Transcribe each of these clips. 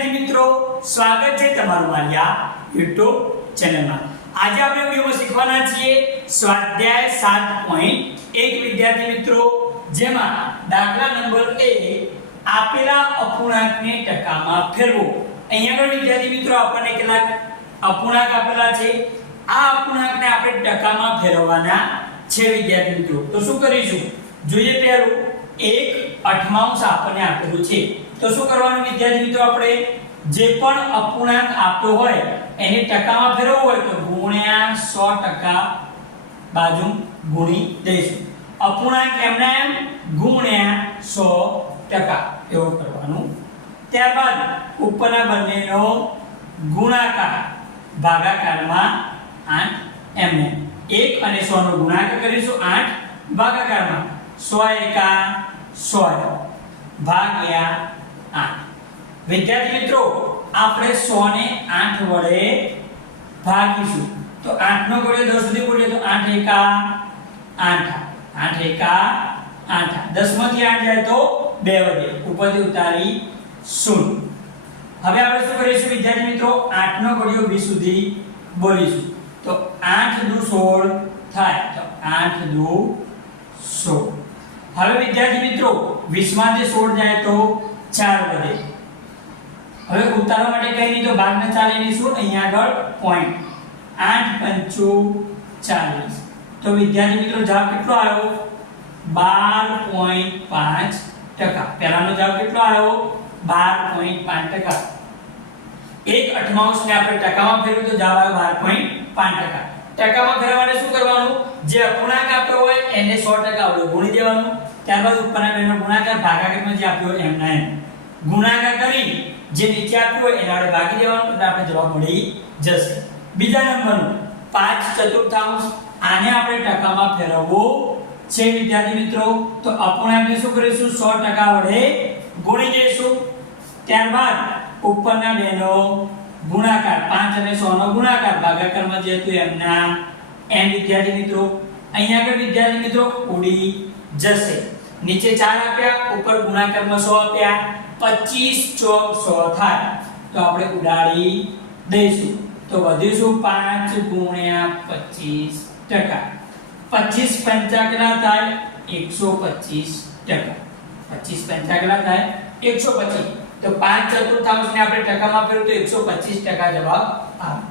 વિદ્યાર્થી મિત્રો, સ્વાગત છે તમારું મારી આ YouTube ચેનલમાં। આજે આપણે વિડિયોમાં શીખવાના છીએ સ્વાધ્યાય 7.1 વિદ્યાર્થી મિત્રો, જેમાં દાખલા નંબર 1 આપેલા અપૂર્ણાંકને ટકામાં ફેરવો। અહીંયા આગળ વિદ્યાર્થી મિત્રો આપણને કેટલાક અપૂર્ણાંક આપેલા છે। આ અપૂર્ણાંકને આપણે ટકામાં ફેરવવાના છે વિદ્યાર્થી મિત્રો। તો શું કરીશું, જોઈએ પહેલું 1/8 આપણને આપેલું છે। તો શું કરવાનું વિદ્યાર્થી મિત્રો, આપણે જે પણ અપૂર્ણાંક આપ્યો હોય એને ટકામાં ફેરવવો હોય તો ગુણ્યા 100% બાજુ ગુણી દઈશું। અપૂર્ણાંક એમના એમ ગુણ્યા 100% એવું કરવાનું। ત્યારબાદ ઉપરના બંનેનો ગુણાકાર ભાગાકારમાં 8 એમને 1 અને 100 નો ગુણાકાર કરીશું 8 ભાગાકારમાં 100 100 ભાગ્યા 8। વિદ્યાર્થી મિત્રો, આપણે 100 ને 8 વડે ભાગીશું તો 8 નો ઘડિયો 10 સુધી બોલીએ તો 8 એકા 8 8 એકા 8 10 માંથી 8 જાય તો 2 વધે, ઉપરથી ઉતારી 0। હવે આપણે શું કરીશું વિદ્યાર્થી મિત્રો, 8 નો ઘડિયો 20 સુધી બોલીશું તો 8 દુ 16 થાય તો 8 દુ 16। હવે વિદ્યાર્થી મિત્રો 20 માંથી 16 જાય તો 4 વધે। હવે ઉતારવા માટે કઈ નહીં તો ભાગને ચાલી લઈશું, અહીંયા આગળ પોઈન્ટ 8 5 40। તો વિદ્યાર્થી મિત્રો જવાબ કેટલો આવ્યો, 12.5%। પહેલાનો જવાબ કેટલો આવ્યો, 12.5%। 1/8 ને આપણે ટકામાં ફેરવીએ તો જવાબ આવ્યો 12.5%। ટકામાં ફેરવવા માટે શું કરવાનું, જે અપૂર્ણાંક આપ્યો હોય એને 100% વડે ગુણી દેવાનું। ત્યારબાદ ઉપરના બેનો ગુણાકાર ભાગાકારમાં જે આપ્યો હોય એમના એમ ગુણાકાર કરી જે નીચે આપ્યું હોય એના વડે ભાગી દેવાનું એટલે આપણે જવાબ મળી જશે। બીજા નંબરનું 5/4, આને આપણે ટકામાં ફેરવવો છે વિદ્યાર્થી મિત્રો। તો અપૂર્ણાંકને શું કરીશું, 100% વડે ગુણી દઈશું। ત્યારબાદ ઉપરના બેનો ગુણાકાર 5 અને 100 નો ગુણાકાર ભાગાકારમાં જે હતું એમના એમ વિદ્યાર્થી મિત્રો। અહીંયા આગળ વિદ્યાર્થી મિત્રો ઉડી જશે, નીચે 4 આપ્યા, ઉપર ગુણાકારમાં 100 આપ્યા, 25 ચોક 100 થાય તો આપણે ઉડાડી દઈશું તો વધીશું 5 ગુણ્યા 25%। 25 પંચા કેટલા થાય, 125%। 25 પંચા કેટલા થાય, 125। તો 5/4 ને આપણે ટકામાં ફેરવીએ તો 125% જવાબ આવે।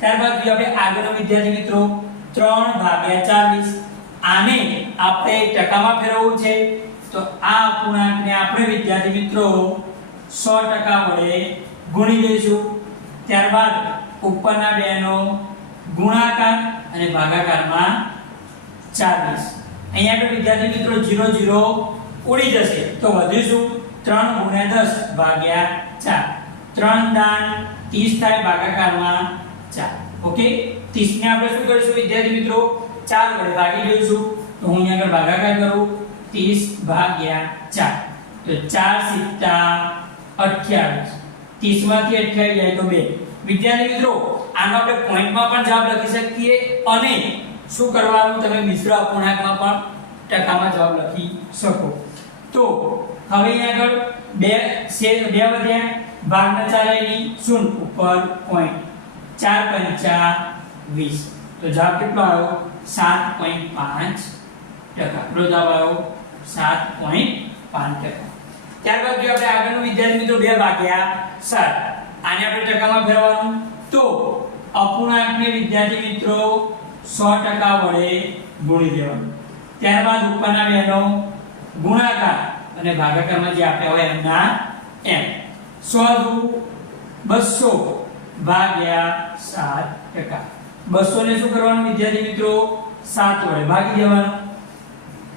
ત્યારબાદ જો આપણે આગળનો વિદ્યાર્થી મિત્રો 3/40, આને આપણે ટકામાં ફેરવવું છે તો આ અપૂર્ણાંકને આપણે વિદ્યાર્થી મિત્રો 100% વડે ગુણી દઈશું। ત્યારબાદ ઉપરના બેનો ગુણાકાર અને ભાગાકારમાં 40। અહીંયા આગળ વિદ્યાર્થી મિત્રો 0 0 ઉડી જશે તો વધીશું 3 ગુણ્યા 10 ભાગ્યા 4। 3 દાન 30 થાય ભાગાકારમાં 4। ઓકે, 30 ને આપણે શું કરીશું વિદ્યાર્થી મિત્રો, 4 વડે ભાગી દઈશું તો હું અહીંયા આગળ ભાગાકાર કરું 30 ભાગ્યા 4 તો 4 × 7 = 28। 30 માંથી 28 જાય તો 2। વિદ્યાર્થી મિત્રો આનો આપણે પોઈન્ટમાં પણ જવાબ લખી શકીએ અને શું કરવાનું, તમે મિશ્ર અપૂર્ણાંકમાં પણ ટકામાં જવાબ લખી શકો। તો હવે અહીંયા આગળ 2 વધ્યા, ભાગના ચાલેલી 0 ઉપર પોઈન્ટ 4 × 5 = 20 તો જવાબ કેટલો આવ્યો, 7.5%। કેટલો જવાબ આવ્યો, 7.5%। ત્યારબાદ જો આપણે આગળનું વિદ્યાર્થી મિત્રો 2/7, આને આપણે ટકામાં ફેરવવાનું તો અપૂર્ણાંકને વિદ્યાર્થી મિત્રો 100% વડે ગુણી દેવાનું। ત્યારબાદ ઉપરના બેનો ગુણાકાર અને ભાગાકારમાં જે આપ્યા હોય એમના એમ 100 દુ 200 ભાગ્યા 7%। 200 ને શું કરવાનું વિદ્યાર્થી મિત્રો, 7 વડે ભાગી દેવાનું।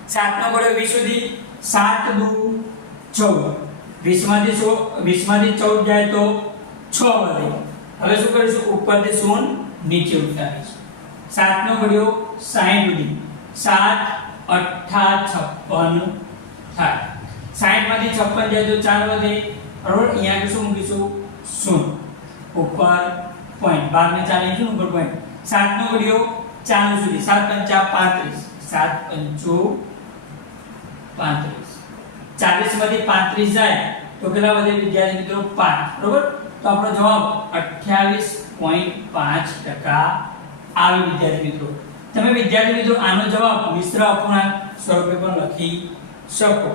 7 નો ઘડિયો 20 સુધી, 7 દુ 14। 20 માંથી 14 જાય તો 6 વધે। હવે શું કરીશું, ઉપરથી 0 નીચે ઉતારીશું। 7 નો ઘડિયો 60 સુધી, 7 8 56 થાય। 60 માંથી 56 જાય તો 4 વધે, બરોબર। અહીંયા શું મૂકીશું, 0 ઉપર પોઈન્ટ 12 ને 4 લઈશું ઉપર પોઈન્ટ। 7 નો ઘડિયો 40 સુધી, 7 × 5 = 35। 7 × 5 = 35। 40 માંથી 35 જાય તો કેટલા વધે વિદ્યાર્થી મિત્રો 5 બરોબર તો આપણો જવાબ 28.5% આવે વિદ્યાર્થી મિત્રો તમે વિદ્યાર્થી મિત્રો આનો જવાબ મિશ્ર અપૂર્ણાંક સ્વરૂપે પણ લખી શકો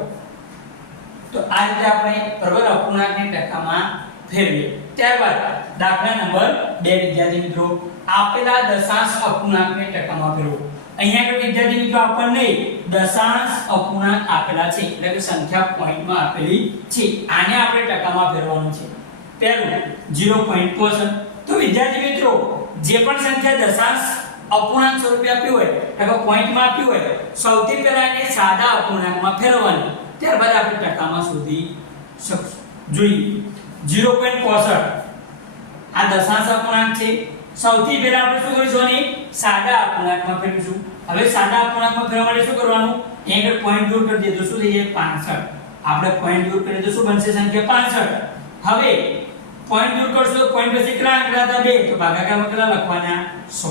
તો આ રીતે આપણે બરોબર અપૂર્ણાંકને ટકામાં ફેરવીએ ત્યારબાદ દાખલા નંબર 2 વિદ્યાર્થી મિત્રો આપેલા દશાંશ અપૂર્ણાંકને ટકામાં ફેરવો અહીંયા આગળ વિદ્યાર્થી મિત્રો આપણને દશાંશ અપૂર્ણાંક આપેલા છે એટલે કે સંખ્યા પોઈન્ટમાં આપેલી છે આને આપણે ટકામાં ફેરવવાનું છે પહેલું 0.65 તો વિદ્યાર્થી મિત્રો જે પણ સંખ્યા દશાંશ અપૂર્ણાંક સ્વરૂપે આપ્યું હોય એટલે પોઈન્ટમાં આપ્યું હોય સૌથી પહેલા એને સાદા અપૂર્ણાંકમાં ફેરવવાનું ત્યારબાદ આપણે ટકામાં શોધી શકશું જોઈએ 0.65 આ દશાંશ અપૂર્ણાંક છે સૌથી પહેલા આપણે શું કરીશું અને સાદા અપૂર્ણાંકમાં ફેરવીશું હવે સાદા અપૂર્ણાંકમાં ફેરવવા માટે શું કરવાનું અહીં આગળ પોઈન્ટ દૂર કરી દઈએ તો શું થઈ જાય 65 આપણે પોઈન્ટ દૂર કરીએ તો શું બનશે સંખ્યા 65 હવે પોઈન્ટ દૂર કરશો તો પોઈન્ટ પછી કેટલા આંકડા હતા 2 તો ભાગાકારમાં કેટલા લખવાના 100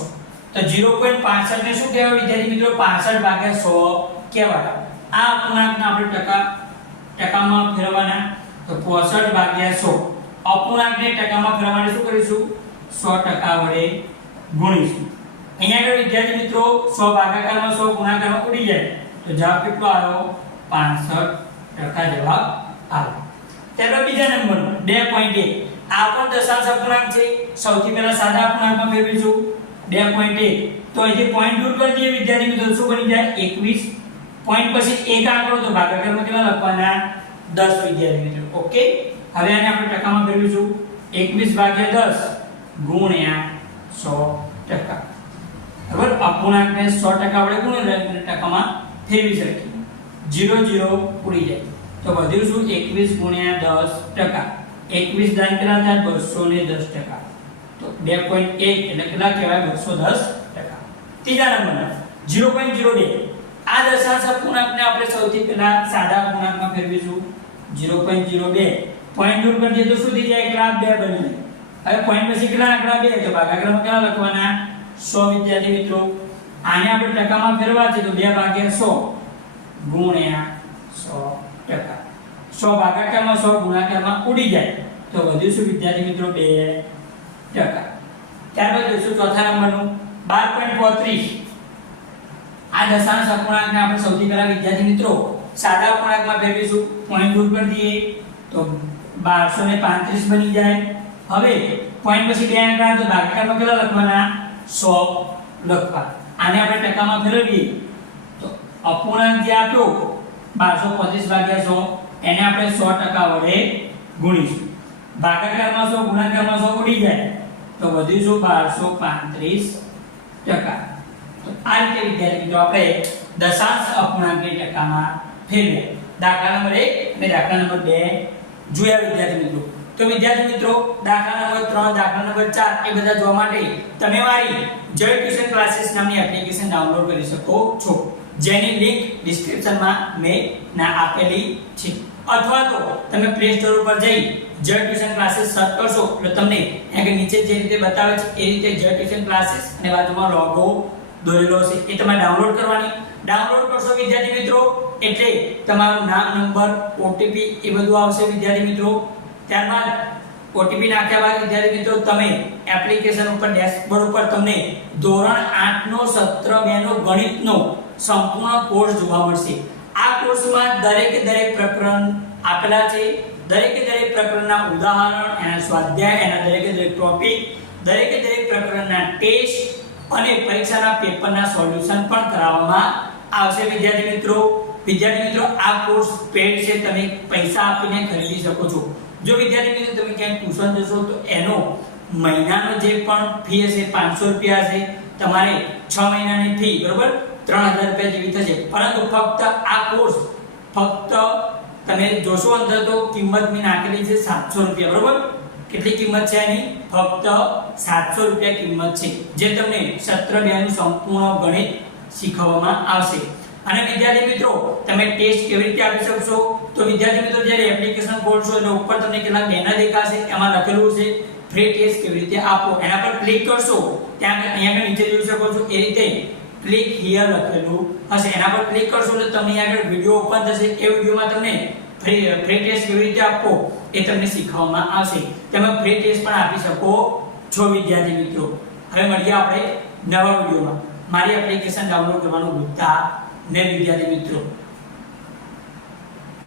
તો 0.65 ને શું કહેવાય વિદ્યાર્થી મિત્રો 65 ભાગ્યા 100 કહેવાય આ અપૂર્ણાંકને આપણે ટકામાં ફેરવવાના તો 65 ભાગ્યા 100 અપૂર્ણાંકને ટકામાં ફેરવવા માટે શું કરીશું 100% વડે ગુણીશું અહીંયા આગળ વિદ્યાર્થી મિત્રો 100 ભાગાકારમાં 100 ગુણાકારમાં ઉડી જાય તો જવાબ કેટલો આવ્યો 65% જવાબ આવ્યો ત્યારબાદ બીજા નંબરનો 2.1 આ પણ દશાંશ અપૂર્ણાંક છે સૌથી પહેલા સાદા અપૂર્ણાંકમાં ફેરવીશું 2.1 તો અહીંથી પોઈન્ટ દૂર કરી દઈએ વિદ્યાર્થી મિત્રો શું બની જાય 21 પોઈન્ટ પછી એક આંકડો તો ભાગાકારમાં કેટલા લખવાના 10 વિદ્યાર્થી મિત્રો ઓકે હવે આને આપણે ટકામાં ફેરવીશું 21 ભાગ્યા 10 ગુણ્યા 100% બરાબર અપૂર્ણાંકને 100% વડે ગુણીને ટકામાં ફેરવી શકીએ 0 0 ઉડી જાય તો વધ્યું શું 21 ગુણ્યા 10% 21 દાન કેટલા થાય 210% તો 2.1 એટલે કેટલા કહેવાય 210%. ત્રીજા નંબરના 0.02 આ દશાંશ અપૂર્ણાંકને આપણે સૌથી પહેલા સાદા અપૂર્ણાંકમાં ફેરવીશું 0.02 પોઈન્ટ દૂર કરી દઈએ તો શું થઈ જાય એકલા 2 બની જાય હવે પોઈન્ટ પછી કેટલા આંકડા 2 તો ભાગાકારમાં કેટલા લખવાના 100 વિદ્યાર્થી મિત્રો આને આપણે ટકામાં ફેરવવા છે તો 2 ભાગ્યા 100 ગુણ્યા 100% 100 ભાગાકારમાં 100 ગુણાકારમાં ઉડી જાય તો વધ્યું શું વિદ્યાર્થી મિત્રો 2%. ત્યારબાદ જોઈશું ચોથા નંબરનું 12.35 આ દશાંશ અપૂર્ણાંકને આપણે સૌથી પહેલા વિદ્યાર્થી મિત્રો સાદા અપૂર્ણાંકમાં ફેરવીશું પોઈન્ટ દૂર કરી દઈએ તો 1235 બની જાય હવે પોઈન્ટ પછી બે આંકડા તો ભાગાકારમાં કેટલા લખવાના 100 લખવા આને આપણે ટકામાં ફેરવીએ તો અપૂર્ણાંક જે આપ્યો 1235 ભાગ્યા 100 એને આપણે 100% વડે ગુણીશું ભાગાકારમાં 100 ગુણાકારમાં 100 ઉડી જાય તો વધ્યું શું 1235%. તો આ રીતે વિદ્યાર્થી મિત્રો આપણે દશાંશ અપૂર્ણાંકને ટકામાં ફેરવ્યા દાખલા નંબર 1 અને દાખલા નંબર 2 જોયા વિદ્યાર્થી મિત્રો તો વિદ્યાર્થી મિત્રો દાખલા નંબર 3 દાખલા નંબર 4 એ બધા જોવા માટે તમે મારી જય ટ્યુશન ક્લાસીસ નામની એપ્લિકેશન ડાઉનલોડ કરી શકો છો જેની લિંક ડિસ્ક્રિપ્શનમાં મેં આપેલી છે અથવા તો તમે પ્લે સ્ટોર ઉપર જઈ જય ટ્યુશન ક્લાસીસ સર્ચ કરશો એટલે તમને અહીંયા નીચે જે રીતે બતાવે છે એ રીતે જય ટ્યુશન ક્લાસીસ અને બાજુમાં લોગો દોરેલો છે એ તમે ડાઉનલોડ કરવાની ડાઉનલોડ કરશો વિદ્યાર્થી મિત્રો એટલે તમારું નામ નંબર ઓટીપી એ બધું આવશે વિદ્યાર્થી મિત્રો ત્યારબાદ ઓટીપી નાખ્યા બાદ વિદ્યાર્થી મિત્રો તમે એપ્લિકેશન ઉપર ડેશબોર્ડ ઉપર તમને ધોરણ 8 નો સત્ર 2 નો ગણિતનો સંપૂર્ણ કોર્સ જોવા મળશે આ કોર્સમાં દરેક પ્રકરણ આપેલા છે દરેક પ્રકરણના ઉદાહરણ એના સ્વાધ્યાય એના દરેક ટોપિક દરેક પ્રકરણના ટેસ્ટ અને પરીક્ષાના પેપરના સોલ્યુશન પણ કરાવવામાં આવશે વિદ્યાર્થી મિત્રો આ કોર્સ પેડ છે તમે પૈસા આપીને ખરીદી શકો છો જો વિદ્યાર્થી મિત્રો તમે ક્યાંક ટ્યુશન જશો તો એનો મહિનાનો જે પણ ફી હશે 500 રૂપિયા હશે તમારે 6 મહિનાની ફી બરોબર 3000 રૂપિયા જેવી થશે પરંતુ ફક્ત આ કોર્સ તમે જોશો અંદર તો કિંમત મેં નાખેલી છે 700 રૂપિયા બરોબર કેટલી કિંમત છે એની ફક્ત 700 રૂપિયા કિંમત છે જે તમને સત્ર 2 નું સંપૂર્ણ ગણિત શીખવવામાં આવશે અને વિદ્યાર્થી મિત્રો તમે ટેસ્ટ કેવી રીતે આપી શકશો તો વિદ્યાર્થી મિત્રો જ્યારે એપ્લિકેશન ખોલશો એટલે ઉપર તમને કેટલાક બેનર દેખાશે એમાં લખેલું છે ફ્રી ટેસ્ટ કેવી રીતે આપો એના પર ક્લિક કરશો ત્યાં અહીંયા નીચે જોઈ શકો છો એ રીતે ક્લિક હિયર લખેલું હશે એના પર ક્લિક કરશો એટલે તમને આગળ વિડિયો ઓપન થશે એ વિડિયોમાં તમને ફ્રી ટેસ્ટ કેવી રીતે આપવો એ તમને શીખવવામાં આવશે. તમે ફ્રી ટેસ્ટ પણ આપી શકો છો વિદ્યાર્થી મિત્રો. હવે મળીએ આપણે નવા વિડિયોમાં. મારી એપ્લિકેશન ડાઉનલોડ કરવાનું ભૂલતા નહીં વિદ્યાર્થી મિત્રો.